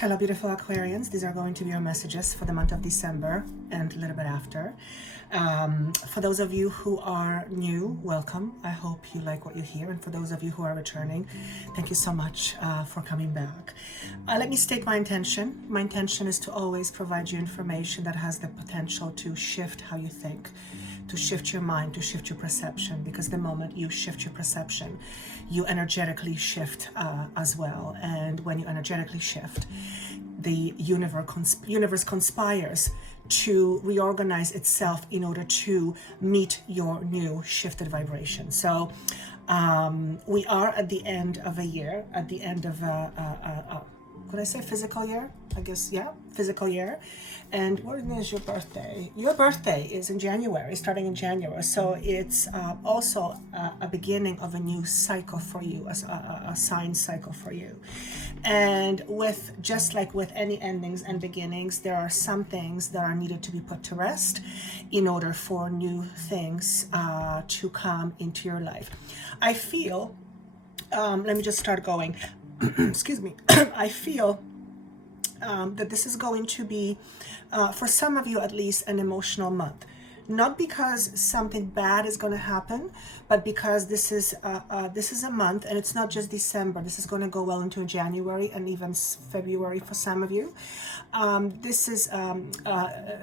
Hello, beautiful Aquarians. These are going to be your messages for the month of December and a little bit after. For those of you who are new, welcome. I hope you like what you hear. And for those of you who are returning, thank you so much for coming back. Let me state my intention. My intention is to always provide you information that has the potential to shift how you think, to shift your mind, to shift your perception, because the moment you shift your perception, you energetically shift as well. And when you energetically shift, the universe conspires to reorganize itself in order to meet your new shifted vibration. So we are at the end of a year, at the end of could I say physical year? I guess, yeah, physical year. And when is your birthday? Your birthday is in January, starting in January. So it's also a beginning of a new cycle for you, a sign cycle for you. And with, just like with any endings and beginnings, there are some things that are needed to be put to rest in order for new things to come into your life. I feel, let me just start going. Excuse me. I feel that this is going to be, for some of you at least, an emotional month. Not because something bad is going to happen, but because this is a month, and it's not just December. This is going to go well into January and even February for some of you.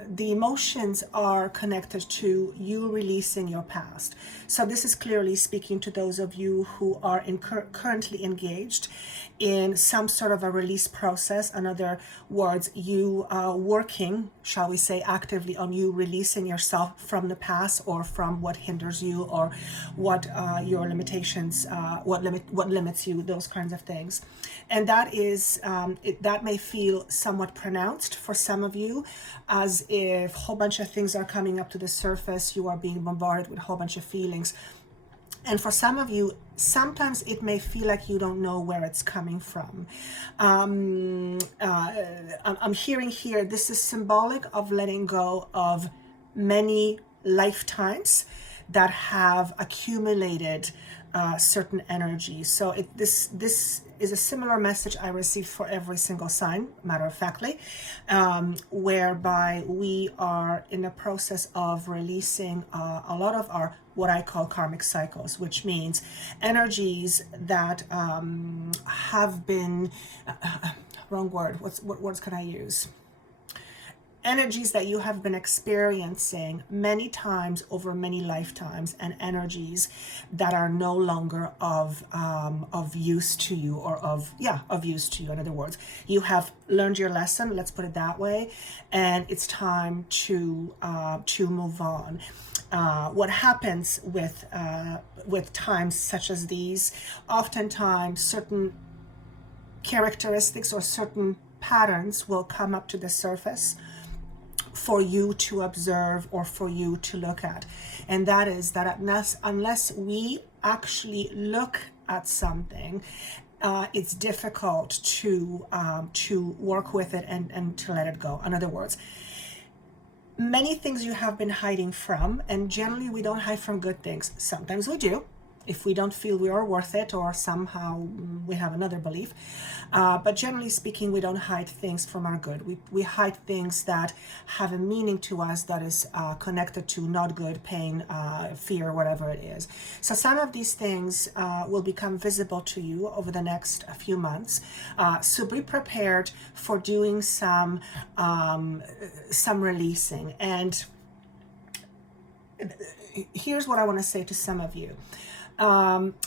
The emotions are connected to you releasing your past. So this is clearly speaking to those of you who are currently engaged in some sort of a release process. In other words, you are working, shall we say, actively on you releasing yourself from the past, or from what hinders you, or what your limitations, what limits you, those kinds of things. And that is, that may feel somewhat pronounced for some of you, as if a whole bunch of things are coming up to the surface. You are being bombarded with a whole bunch of feelings. And for some of you, sometimes it may feel like you don't know where it's coming from. I'm hearing here, this is symbolic of letting go of many lifetimes that have accumulated certain energy. So this is a similar message I received for every single sign, matter of factly, whereby we are in the process of releasing a lot of our what I call karmic cycles, which means energies that have been, wrong word, what words can I use? Energies that you have been experiencing many times over many lifetimes, and energies that are no longer of use to you, or of use to you. In other words, you have learned your lesson, let's put it that way, and it's time to move on. What happens with times such as these, oftentimes certain characteristics or certain patterns will come up to the surface for you to observe or for you to look at. And that is that unless we actually look at something, it's difficult to work with it and to let it go. In other words, many things you have been hiding from, and generally we don't hide from good things. Sometimes we do, if we don't feel we are worth it, or somehow we have another belief. But generally speaking, we don't hide things from our good. We hide things that have a meaning to us that is connected to not good, pain, fear, whatever it is. So some of these things will become visible to you over the next few months. So be prepared for doing some releasing. And here's what I want to say to some of you.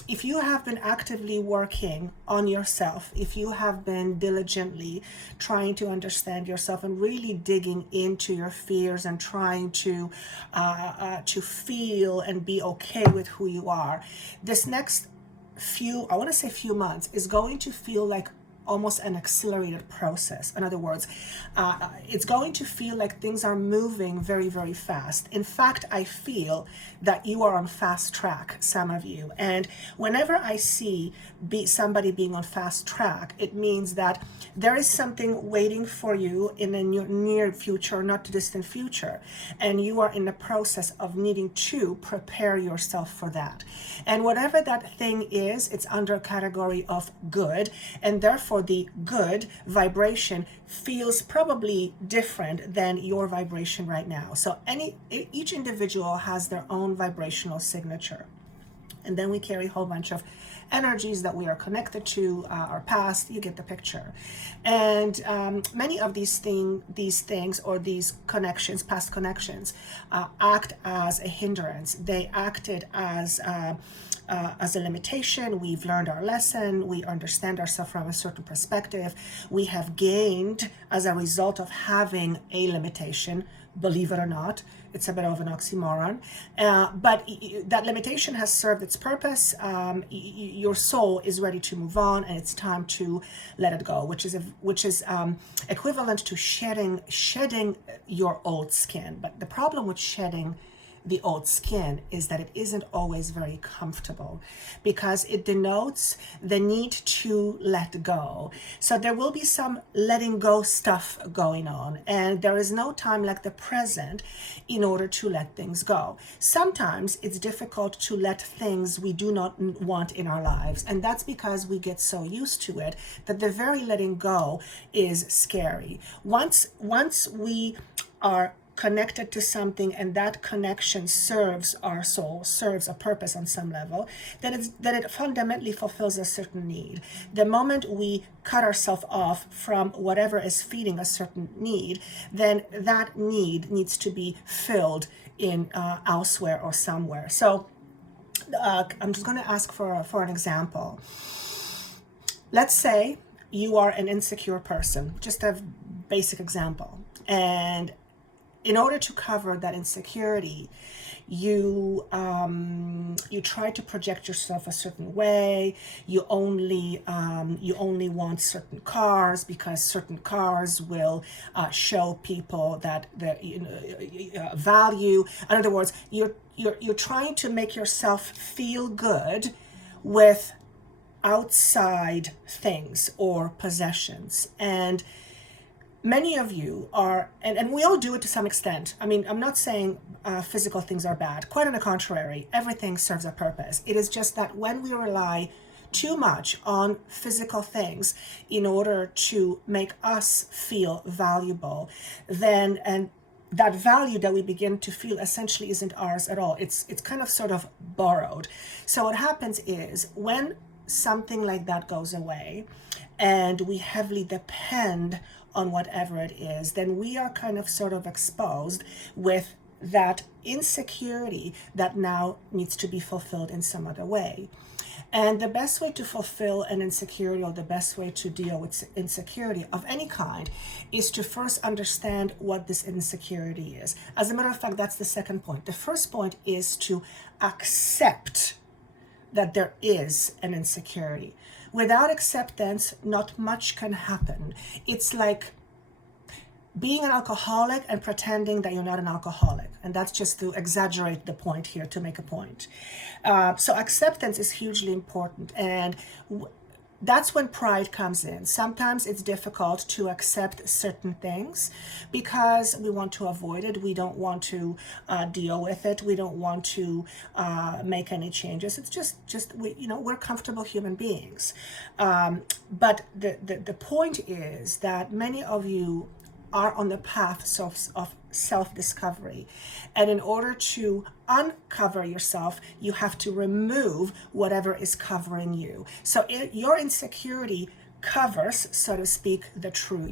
If you have been actively working on yourself, if you have been diligently trying to understand yourself and really digging into your fears and trying to feel and be okay with who you are, this next few months is going to feel like almost an accelerated process. In other words, it's going to feel like things are moving very, very fast. In fact, I feel that you are on fast track, some of you. And whenever I see somebody being on fast track, it means that there is something waiting for you in the near future, not too distant future. And you are in the process of needing to prepare yourself for that. And whatever that thing is, it's under a category of good. And therefore, therefore the good vibration feels probably different than your vibration right now. So each individual has their own vibrational signature. And then we carry a whole bunch of energies that we are connected to, our past. You get the picture. And many of these things or these connections, past connections, act as a hindrance. They acted as a limitation. We've learned our lesson. We understand ourselves from a certain perspective. We have gained as a result of having a limitation, believe it or not. It's a bit of an oxymoron, but that limitation has served its purpose. Your soul is ready to move on, and it's time to let it go, which is equivalent to shedding your old skin. But the problem with shedding the old skin is that it isn't always very comfortable, because it denotes the need to let go. So there will be some letting go stuff going on, and there is no time like the present in order to let things go. Sometimes it's difficult to let things we do not want in our lives, and that's because we get so used to it that the very letting go is scary. Once we are connected to something, and that connection serves our soul, serves a purpose on some level, then it fundamentally fulfills a certain need. The moment we cut ourselves off from whatever is feeding a certain need, then that need needs to be filled in elsewhere or somewhere. So I'm just going to ask for an example. Let's say you are an insecure person, just a basic example, and in order to cover that insecurity, you try to project yourself a certain way. You only want certain cars because certain cars will show people that the value. In other words, you're trying to make yourself feel good with outside things or possessions. And many of you are, and we all do it to some extent. I mean, I'm not saying physical things are bad. Quite on the contrary, everything serves a purpose. It is just that when we rely too much on physical things in order to make us feel valuable, then, and that value that we begin to feel essentially isn't ours at all. It's kind of sort of borrowed. So what happens is when something like that goes away and we heavily depend on whatever it is, then we are kind of sort of exposed with that insecurity that now needs to be fulfilled in some other way. And the best way to fulfill an insecurity, or the best way to deal with insecurity of any kind, is to first understand what this insecurity is. As a matter of fact, that's the second point. The first point is to accept that there is an insecurity. Without acceptance, not much can happen. It's like being an alcoholic and pretending that you're not an alcoholic. And that's just to exaggerate the point here, to make a point. So acceptance is hugely important. And that's when pride comes in. Sometimes it's difficult to accept certain things because we want to avoid it. We don't want to deal with it. We don't want to make any changes. It's just we're comfortable human beings. But the point is that many of you are on the path of self-discovery. And in order to uncover yourself, you have to remove whatever is covering you. So your insecurity covers, so to speak, the true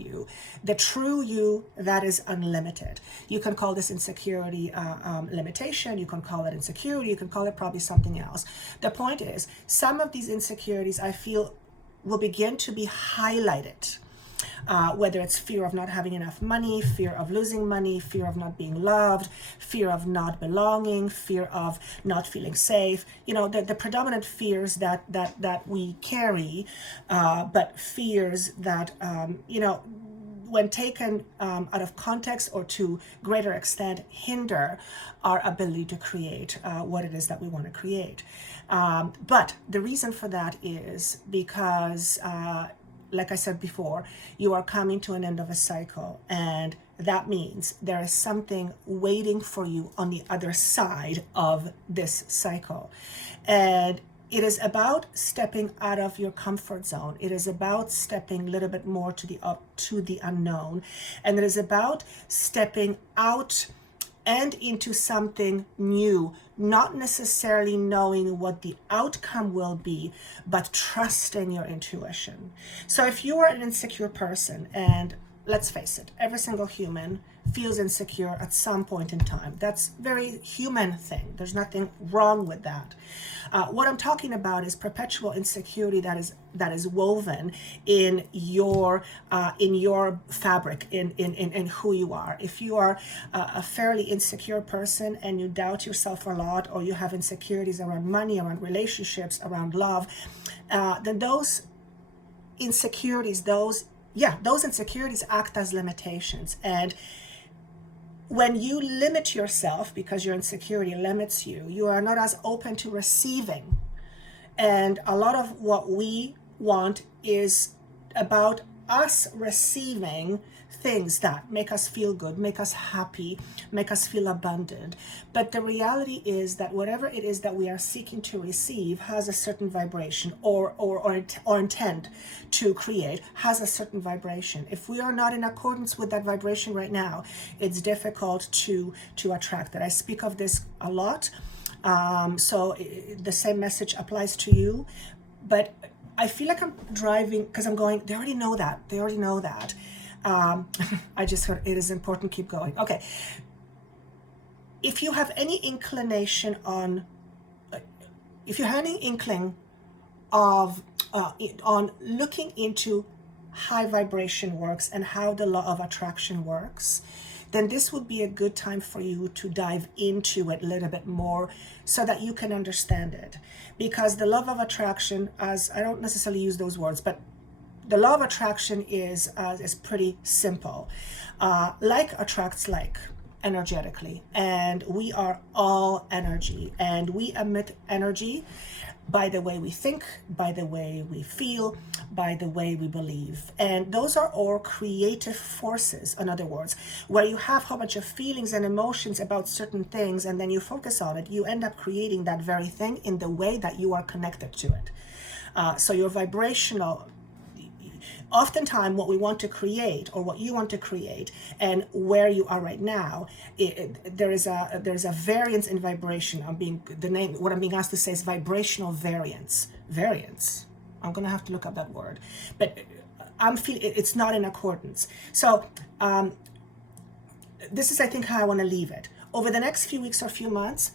you that is unlimited. You can call this insecurity limitation, you can call it insecurity, you can call it probably something else. The point is, some of these insecurities, I feel, will begin to be highlighted. Whether it's fear of not having enough money, fear of losing money, fear of not being loved, fear of not belonging, fear of not feeling safe, the predominant fears that we carry, but fears that, when taken out of context or to greater extent, hinder our ability to create what it is that we want to create. But the reason for that is because like I said before, you are coming to an end of a cycle, and that means there is something waiting for you on the other side of this cycle. And It is about stepping out of your comfort zone. It is about stepping a little bit more to the unknown. And it is about stepping out and into something new, not necessarily knowing what the outcome will be, but trusting your intuition. So if you are an insecure person, and let's face it, every single human feels insecure at some point in time. That's a very human thing. There's nothing wrong with that. What I'm talking about is perpetual insecurity that is woven in your fabric, in who you are. If you are a fairly insecure person and you doubt yourself a lot, or you have insecurities around money, around relationships, around love, then those insecurities act as limitations. And when you limit yourself because your insecurity limits you, you are not as open to receiving. And a lot of what we want is about us receiving things that make us feel good, make us happy, make us feel abundant. But the reality is that whatever it is that we are seeking to receive has a certain vibration, or intent to create has a certain vibration. If we are not in accordance with that vibration right now, it's difficult to attract it. I speak of this a lot. So the same message applies to you. But I feel like I'm driving because I'm going, they already know that. I just heard it is important, keep going. Okay. If you have any inclination if you have any inkling of on looking into high vibration works and how the law of attraction works, then this would be a good time for you to dive into it a little bit more so that you can understand it. Because the law of attraction, as I don't necessarily use those words, but the law of attraction is pretty simple. Like attracts like energetically, and we are all energy, and we emit energy by the way we think, by the way we feel, by the way we believe. And those are all creative forces, in other words, where you have a whole bunch of feelings and emotions about certain things, and then you focus on it, you end up creating that very thing in the way that you are connected to it. So your vibrational, oftentimes what we want to create, or what you want to create, and where you are right now, there is a variance in vibration. What I'm being asked to say is vibrational variance. I'm gonna have to look up that word, but I'm feeling it's not in accordance. So this is, I think, how I want to leave it. Over the next few weeks or few months,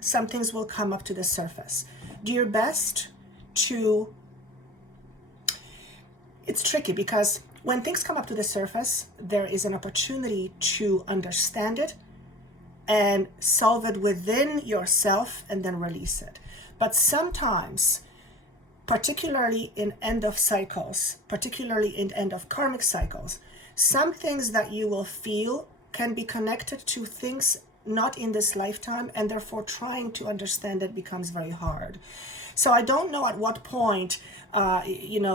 some things will come up to the surface. Do your best to. It's tricky because when things come up to the surface, there is an opportunity to understand it and solve it within yourself and then release it. But sometimes, particularly in end of cycles, particularly in end of karmic cycles, some things that you will feel can be connected to things not in this lifetime, and therefore trying to understand it becomes very hard. So I don't know at what point,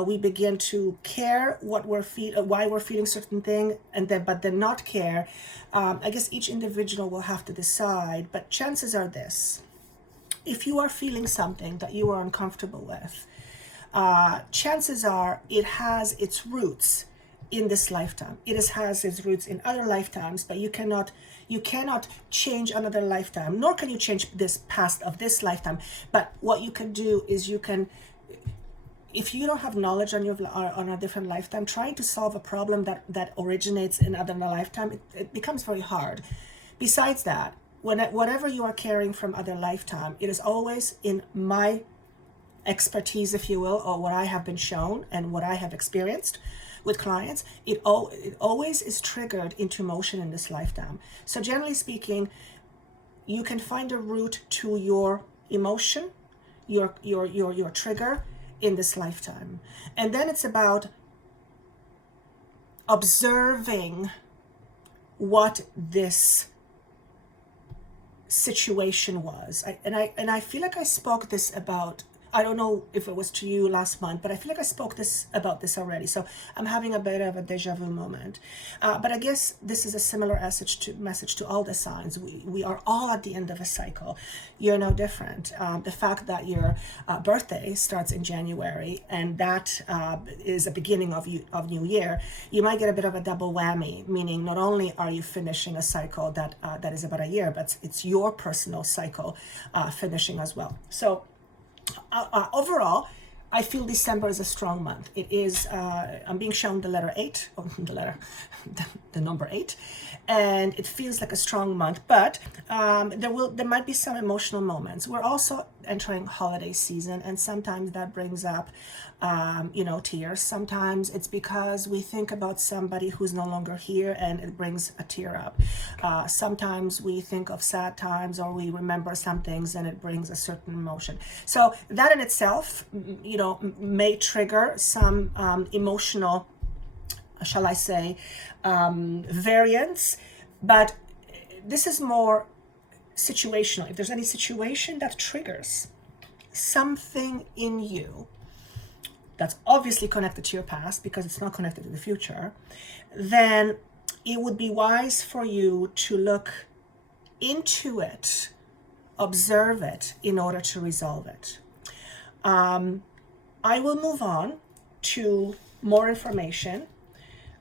we begin to care what we're why we're feeling certain thing, but then not care. I guess each individual will have to decide. But chances are this: if you are feeling something that you are uncomfortable with, chances are it has its roots in this lifetime. It has its roots in other lifetimes, but you cannot change another lifetime, nor can you change this past of this lifetime. But what you can do is if you don't have knowledge on a different lifetime, trying to solve a problem that originates in another lifetime, it becomes very hard. Besides that, whatever you are carrying from other lifetime, it is always in my expertise, if you will, or what I have been shown and what I have experienced with clients, it always is triggered into motion in this lifetime. So generally speaking, you can find a root to your emotion, your trigger in this lifetime. And then it's about observing what this situation was. And I feel like I spoke this about I don't know if it was to you last month, but I feel like I spoke about this already. So I'm having a bit of a deja vu moment. But I guess this is a similar message to all the signs. We are all at the end of a cycle. You're no different. The fact that your birthday starts in January, and that is the beginning of new year, you might get a bit of a double whammy, meaning not only are you finishing a cycle that is about a year, but it's your personal cycle finishing as well. So overall, I feel December is a strong month. It is, I'm being shown the letter 8, or the number 8, and it feels like a strong month, but there might be some emotional moments. We're also entering holiday season, and sometimes that brings up, tears. Sometimes it's because we think about somebody who's no longer here and it brings a tear up. Sometimes we think of sad times, or we remember some things and it brings a certain emotion. So that in itself, may trigger some emotional, shall I say, variance, but this is more situational. If there's any situation that triggers something in you that's obviously connected to your past, because it's not connected to the future, then it would be wise for you to look into it, observe it, in order to resolve it. I will move on to more information,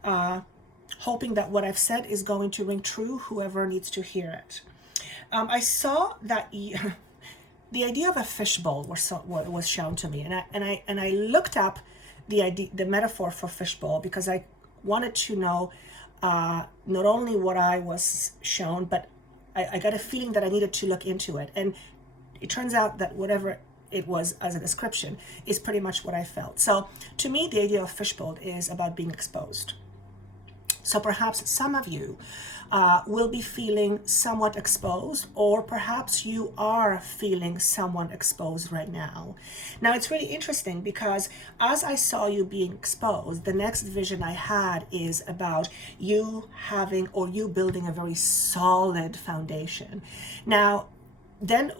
hoping that what I've said is going to ring true, whoever needs to hear it. I saw that the idea of a fishbowl was shown to me, and I looked up the metaphor for fishbowl, because I wanted to know not only what I was shown, but I got a feeling that I needed to look into it. And it turns out that whatever it was as a description is pretty much what I felt. So to me, the idea of fishbowl is about being exposed. So perhaps some of you will be feeling somewhat exposed, or perhaps you are feeling somewhat exposed right now. Now, it's really interesting, because as I saw you being exposed, the next vision I had is about you having, or you building, a very solid foundation. Now, then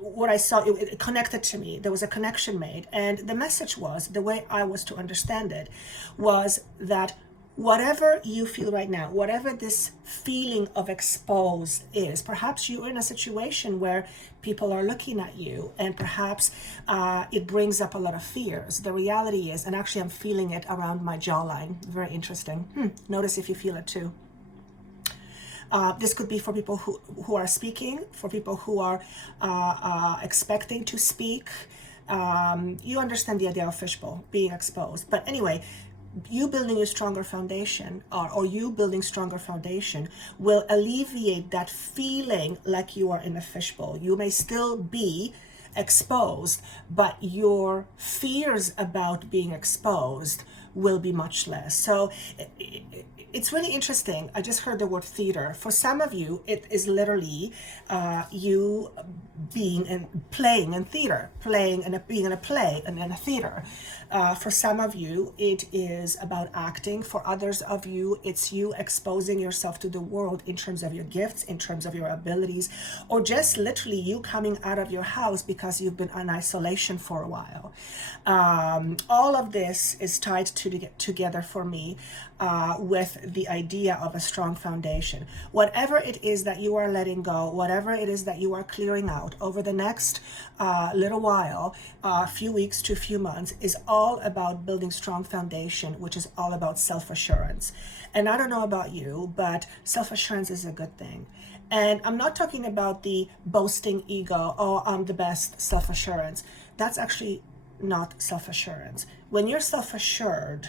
what I saw, it connected to me. There was a connection made, and the message was, the way I was to understand it, was that whatever you feel right now, whatever this feeling of exposed is, perhaps you're in a situation where people are looking at you, and perhaps it brings up a lot of fears. The reality is, and actually I'm feeling it around my jawline, very interesting. Notice if you feel it too. This could be for people who are speaking, for people who are expecting to speak. You understand the idea of fishbowl, being exposed. But anyway, you building a stronger foundation, or you building stronger foundation, will alleviate that feeling like you are in a fishbowl. You may still be exposed, but your fears about being exposed will be much less. So it's really interesting. I just heard the word theater. For some of you, it is literally you being and playing in theater, playing and being in a play and in a theater. For some of you, it is about acting. For others of you, it's you exposing yourself to the world in terms of your gifts, in terms of your abilities, or just literally you coming out of your house because you've been in isolation for a while. All of this is tied together for me with the idea of a strong foundation. Whatever it is that you are letting go, whatever it is that you are clearing out over the next little while, few weeks to few months, is all about building strong foundation, which is all about self-assurance. And I don't know about you, but self-assurance is a good thing. And I'm not talking about the boasting ego, oh, I'm the best, self-assurance. That's actually not self-assurance. When you're self-assured,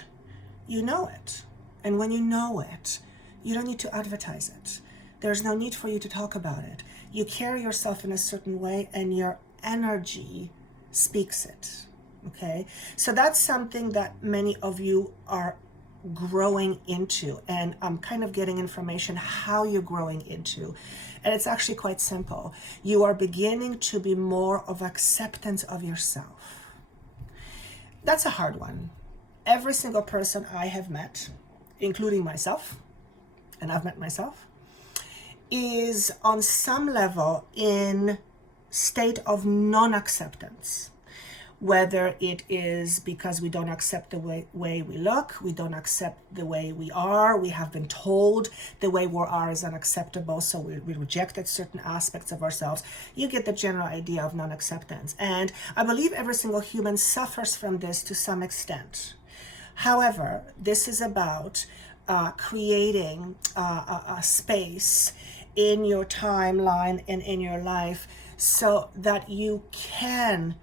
you know it. And when you know it, you don't need to advertise it. There's no need for you to talk about it. You carry yourself in a certain way, and your energy speaks it. Okay? So that's something that many of you are growing into, and I'm kind of getting information how you're growing into. And it's actually quite simple. You are beginning to be more of acceptance of yourself. That's a hard one. Every single person I have met, including myself, and I've met myself, is on some level in state of non-acceptance. whether it is because we don't accept the way we look, we don't accept the way we are, we have been told the way we are is unacceptable, so we rejected certain aspects of ourselves. You get the general idea of non-acceptance. And I believe every single human suffers from this to some extent. However, this is about creating a space in your timeline and in your life so that you can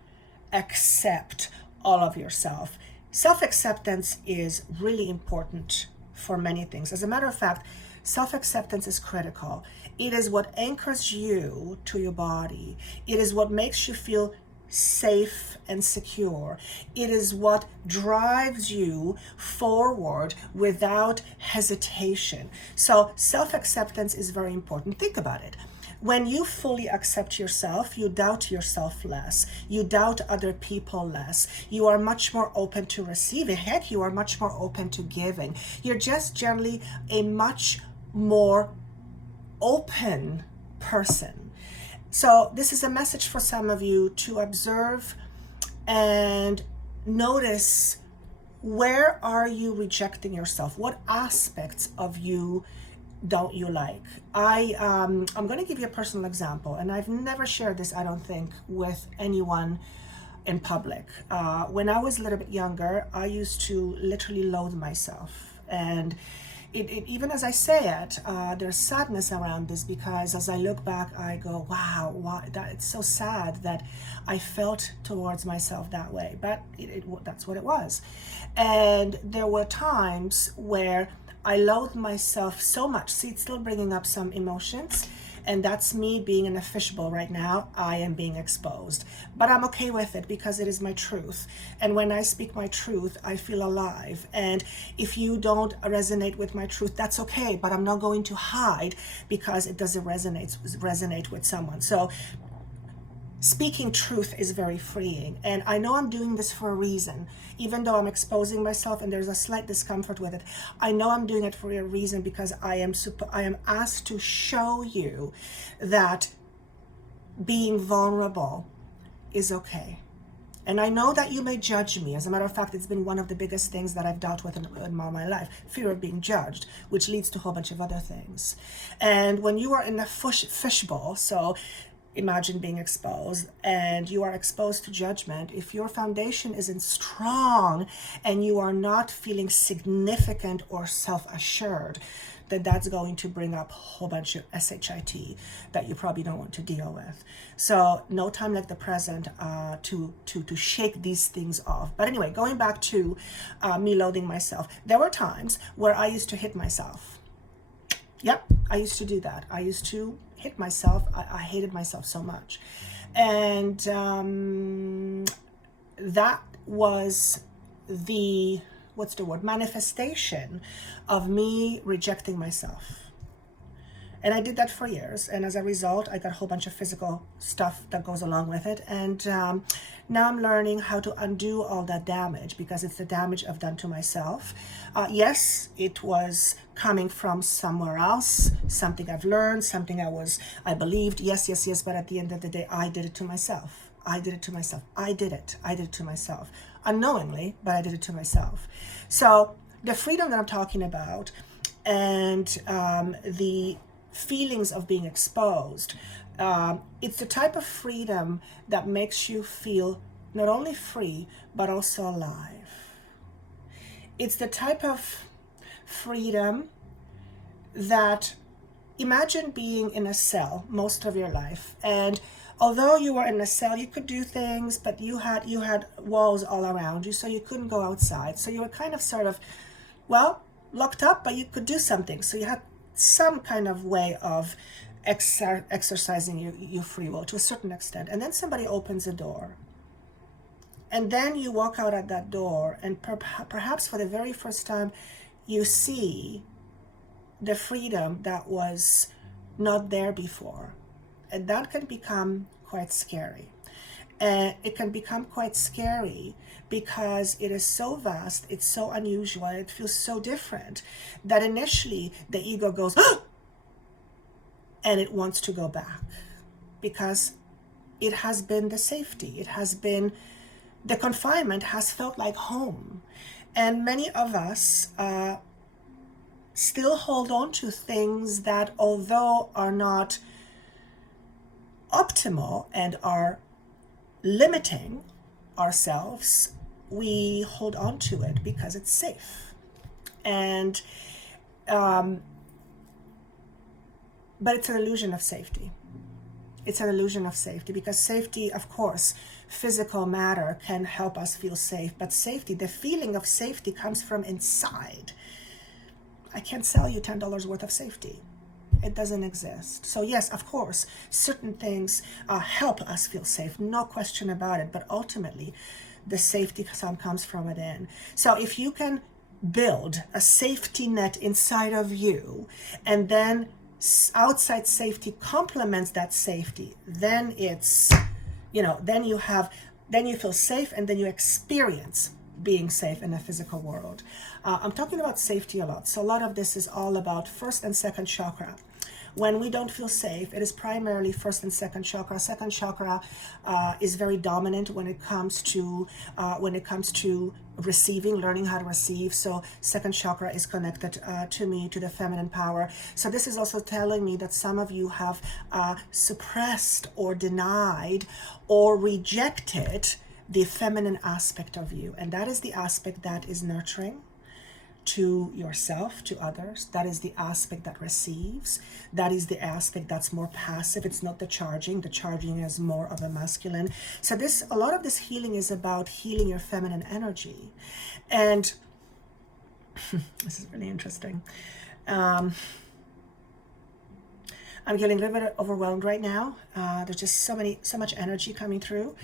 accept all of yourself. Self-acceptance is really important for many things. As a matter of fact, self-acceptance is critical. It is what anchors you to your body. It is what makes you feel safe and secure. It is what drives you forward without hesitation. So self-acceptance is very important. Think about it. When you fully accept yourself, you doubt yourself less. You doubt other people less. You are much more open to receiving. Heck, you are much more open to giving. You're just generally a much more open person. So this is a message for some of you to observe and notice, where are you rejecting yourself? What aspects of you don't you like? I'm going to give you a personal example, and I've never shared this, I don't think, with anyone in public. When I was a little bit younger, I used to literally loathe myself, and it even as I say it, there's sadness around this, because as I look back, I go, wow, why, it's so sad that I felt towards myself that way, but that's what it was. And there were times where I loathed myself so much. See, it's still bringing up some emotions, and that's me being in a fishbowl right now. I am being exposed, but I'm okay with it because it is my truth. And when I speak my truth, I feel alive. And if you don't resonate with my truth, that's okay, but I'm not going to hide because it doesn't resonate with someone. So speaking truth is very freeing, and I know I'm doing this for a reason. Even though I'm exposing myself and there's a slight discomfort with it, I know I'm doing it for a reason, because I am asked to show you that being vulnerable is okay. And I know that you may judge me. As a matter of fact, it's been one of the biggest things that I've dealt with in my life, fear of being judged, which leads to a whole bunch of other things. And when you are in a fishbowl, so imagine being exposed, and you are exposed to judgment. If your foundation isn't strong and you are not feeling significant or self-assured, then that's going to bring up a whole bunch of SHIT that you probably don't want to deal with. So no time like the present to shake these things off. But anyway, going back to me loathing myself, there were times where I used to hit myself. Yep, I used to do that. I used to hit myself. I hated myself so much. And that was the, manifestation of me rejecting myself. And I did that for years. And as a result, I got a whole bunch of physical stuff that goes along with it. And now I'm learning how to undo all that damage, because it's the damage I've done to myself. Yes, it was coming from somewhere else, something I've learned, something I believed. Yes. But at the end of the day, I did it to myself. I did it to myself. I did it to myself. Unknowingly, but I did it to myself. So the freedom that I'm talking about, and the feelings of being exposed, it's the type of freedom that makes you feel not only free but also alive. It's the type of freedom that, imagine being in a cell most of your life, and although you were in a cell, you could do things, but you had walls all around you, so you couldn't go outside. So you were kind of sort of, locked up, but you could do something. So you had some kind of way of exercising your free will to a certain extent. And then somebody opens a door, and then you walk out at that door, and perhaps for the very first time you see the freedom that was not there before. And that can become quite scary. And it can become quite scary because it is so vast, it's so unusual, it feels so different, that initially the ego goes, and it wants to go back, because it has been the safety, it has been the confinement has felt like home. And many of us still hold on to things that, although are not optimal and are limiting ourselves, we hold on to it because it's safe. And but it's an illusion of safety. It's an illusion of safety, because safety, of course, physical matter can help us feel safe, but safety, the feeling of safety, comes from inside. I can't sell you $10 worth of safety. It doesn't exist. So yes, of course, certain things help us feel safe, no question about it, but ultimately the safety comes from within. So if you can build a safety net inside of you, and then outside safety complements that safety, then it's, then you feel safe, and then you experience being safe in a physical world. I'm talking about safety a lot. So a lot of this is all about first and second chakra. When we don't feel safe, it is primarily first and second chakra. Second chakra is very dominant when it comes to receiving, learning how to receive. So second chakra is connected to the feminine power. So this is also telling me that some of you have suppressed or denied or rejected the feminine aspect of you, and that is the aspect that is nurturing to yourself, to others. That is the aspect that receives. That is the aspect that's more passive. It's not the charging. The charging is more of a masculine. So a lot of this healing is about healing your feminine energy. And this is really interesting. I'm getting a little bit overwhelmed right now. There's just so much energy coming through.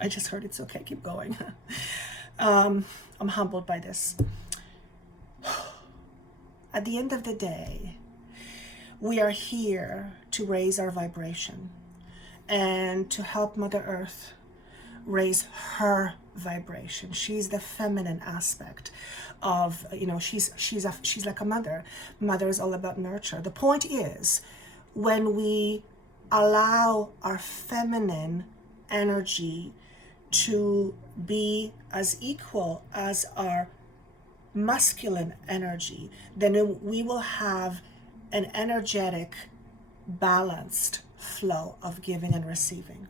I just heard it's okay, keep going. I'm humbled by this. At the end of the day, we are here to raise our vibration and to help Mother Earth raise her vibration. She's the feminine aspect of, she's like a mother. Mother is all about nurture. The point is, when we allow our feminine energy to be as equal as our masculine energy, then we will have an energetic, balanced flow of giving and receiving.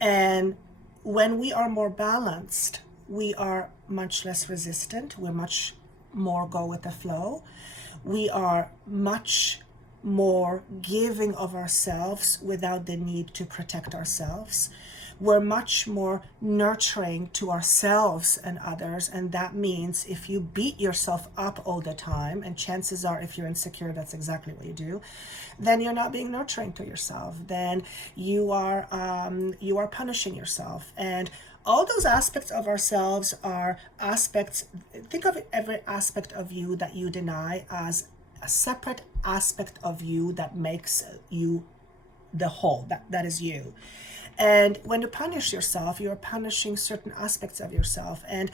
And when we are more balanced, we are much less resistant. We're much more go with the flow. We are much more giving of ourselves without the need to protect ourselves. We're much more nurturing to ourselves and others, and that means if you beat yourself up all the time, and chances are if you're insecure that's exactly what you do, then you're not being nurturing to yourself. Then you are punishing yourself. And all those aspects of ourselves are aspects. Think of every aspect of you that you deny as a separate aspect of you that makes you the whole. That is you. And when you punish yourself, you're punishing certain aspects of yourself. And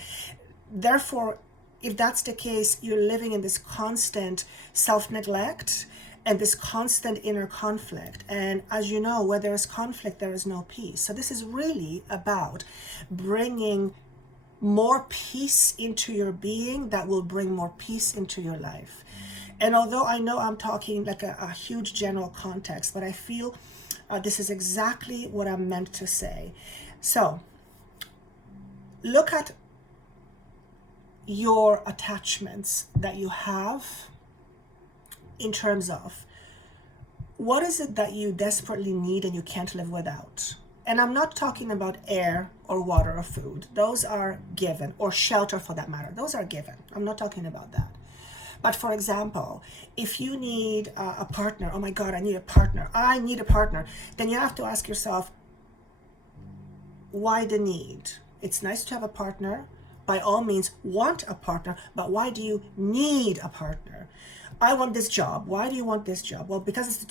therefore, if that's the case, you're living in this constant self-neglect and this constant inner conflict. And as you know, where there is conflict, there is no peace. So this is really about bringing more peace into your being that will bring more peace into your life. And although I know I'm talking like a huge general context, but I feel this is exactly what I'm meant to say. So look at your attachments that you have in terms of what is it that you desperately need and you can't live without. And I'm not talking about air or water or food. Those are given, or shelter for that matter. Those are given. I'm not talking about that. But for example, if you need a partner, oh my God, I need a partner, then you have to ask yourself, why the need? It's nice to have a partner. By all means, want a partner, but why do you need a partner? I want this job. Why do you want this job? Well, because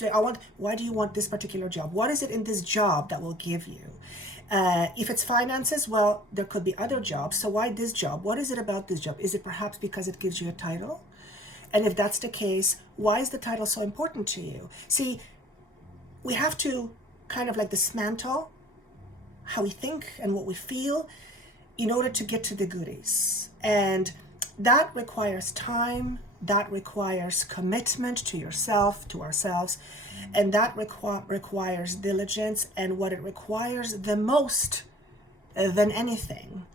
why do you want this particular job? What is it in this job that will give you? If it's finances, well, there could be other jobs. So why this job? What is it about this job? Is it perhaps because it gives you a title? And if that's the case, why is the title so important to you? See, we have to kind of like dismantle how we think and what we feel in order to get to the goodies. And that requires time, that requires commitment to yourself, to ourselves, and that requires diligence. And what it requires the most than anything,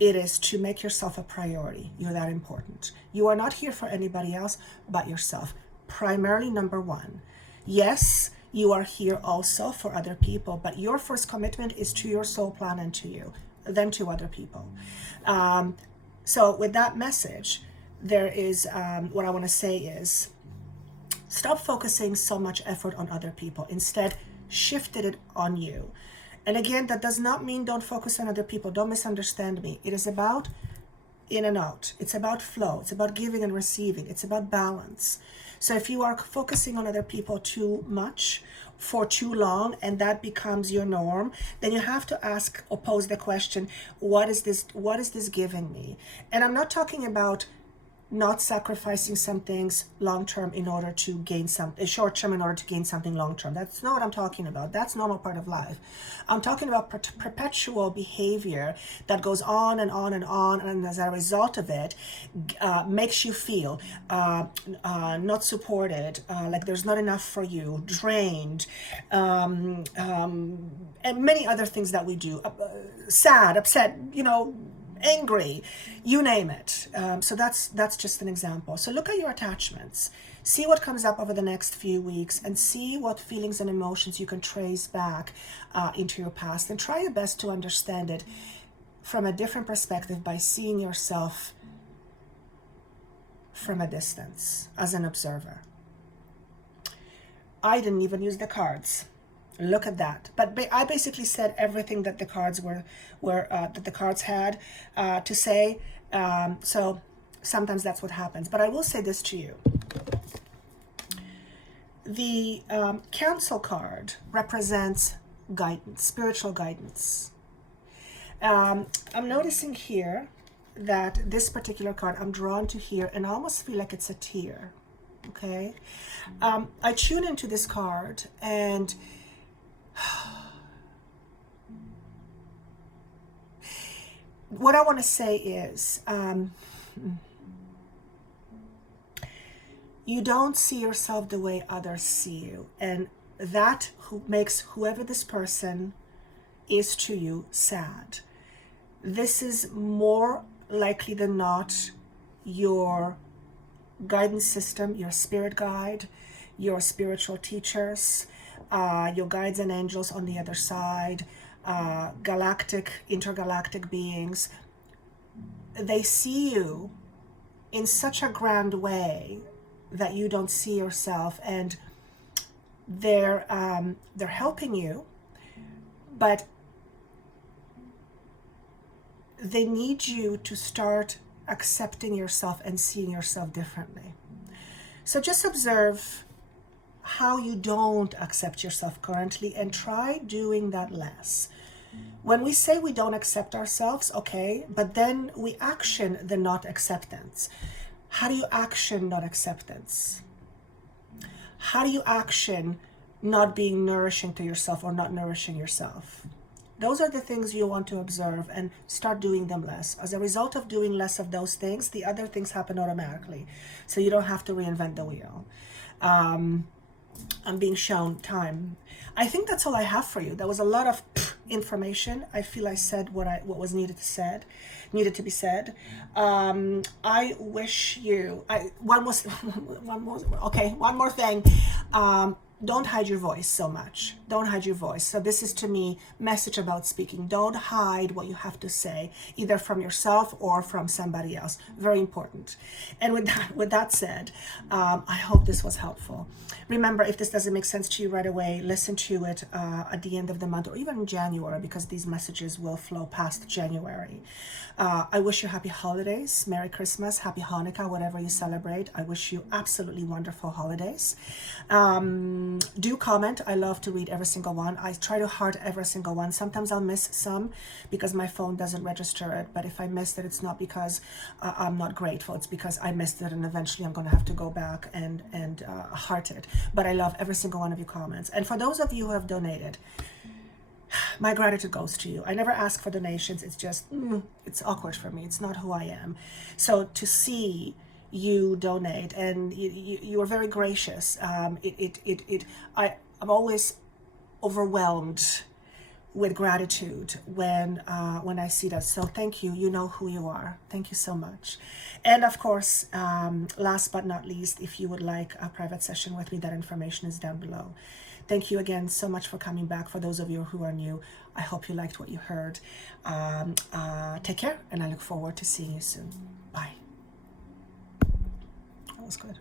it is to make yourself a priority. You're that important. You are not here for anybody else but yourself. Primarily, number one. Yes, you are here also for other people, but your first commitment is to your soul plan and to you, then to other people. So with that message, there is, what I want to say is, stop focusing so much effort on other people. Instead, shift it on you. And again, that does not mean don't focus on other people. Don't misunderstand me. It is about in and out. It's about flow. It's about giving and receiving. It's about balance. So if you are focusing on other people too much for too long, and that becomes your norm, then you have to ask or pose the question, what is this giving me? And I'm not talking about not sacrificing some things long-term in order to gain short-term in order to gain something long-term. That's not what I'm talking about. That's normal part of life. I'm talking about perpetual behavior that goes on and on and on, and as a result of it, makes you feel not supported, like there's not enough for you, drained, and many other things that we do, sad, upset, angry, you name it. So that's just an example. So look at your attachments, see what comes up over the next few weeks, and see what feelings and emotions you can trace back into your past, and try your best to understand it from a different perspective by seeing yourself from a distance as an observer. I didn't even use the cards. Look at that. But I basically said everything that the cards that the cards had to say. So sometimes that's what happens. But I will say this to you. The Counsel card represents guidance, spiritual guidance. I'm noticing here that this particular card, I'm drawn to here, and I almost feel like it's a tear. Okay? I tune into this card, and what I want to say is, you don't see yourself the way others see you, and that makes whoever this person is to you sad. This is more likely than not your guidance system, your spirit guide, your spiritual teachers, your guides and angels on the other side, intergalactic beings. They see you in such a grand way that you don't see yourself, and they're helping you, but they need you to start accepting yourself and seeing yourself differently. So just observe how you don't accept yourself currently, and try doing that less. When we say we don't accept ourselves, okay, but then we action the not acceptance. How do you action not acceptance? How do you action not being nourishing to yourself or not nourishing yourself? Those are the things you want to observe and start doing them less. As a result of doing less of those things, the other things happen automatically. So you don't have to reinvent the wheel. I'm being shown time. I think that's all I have for you. There was a lot of information. I feel I said what was needed to be said. I wish you. One more thing. Don't hide your voice so much. Don't hide your voice. So this is, to me, message about speaking. Don't hide what you have to say, either from yourself or from somebody else. Very important. And with that said, I hope this was helpful. Remember, if this doesn't make sense to you right away, listen to it at the end of the month or even in January, because these messages will flow past January. I wish you happy holidays, Merry Christmas, Happy Hanukkah, whatever you celebrate. I wish you absolutely wonderful holidays. Do comment. I love to read every single one. I try to heart every single one. Sometimes I'll miss some because my phone doesn't register it, but if I missed it, it's not because I'm not grateful. It's because I missed it, and eventually I'm going to have to go back and heart it. But I love every single one of your comments. And for those of you who have donated, my gratitude goes to you. I never ask for donations. It's just, it's awkward for me. It's not who I am. So to see you donate, and you are very gracious. I'm always overwhelmed with gratitude when I see that. So thank you. You know who you are. Thank you so much. And of course, last but not least, if you would like a private session with me, that information is down below. Thank you again so much for coming back. For those of you who are new, I hope you liked what you heard. Take care, and I look forward to seeing you soon. Bye. That was good.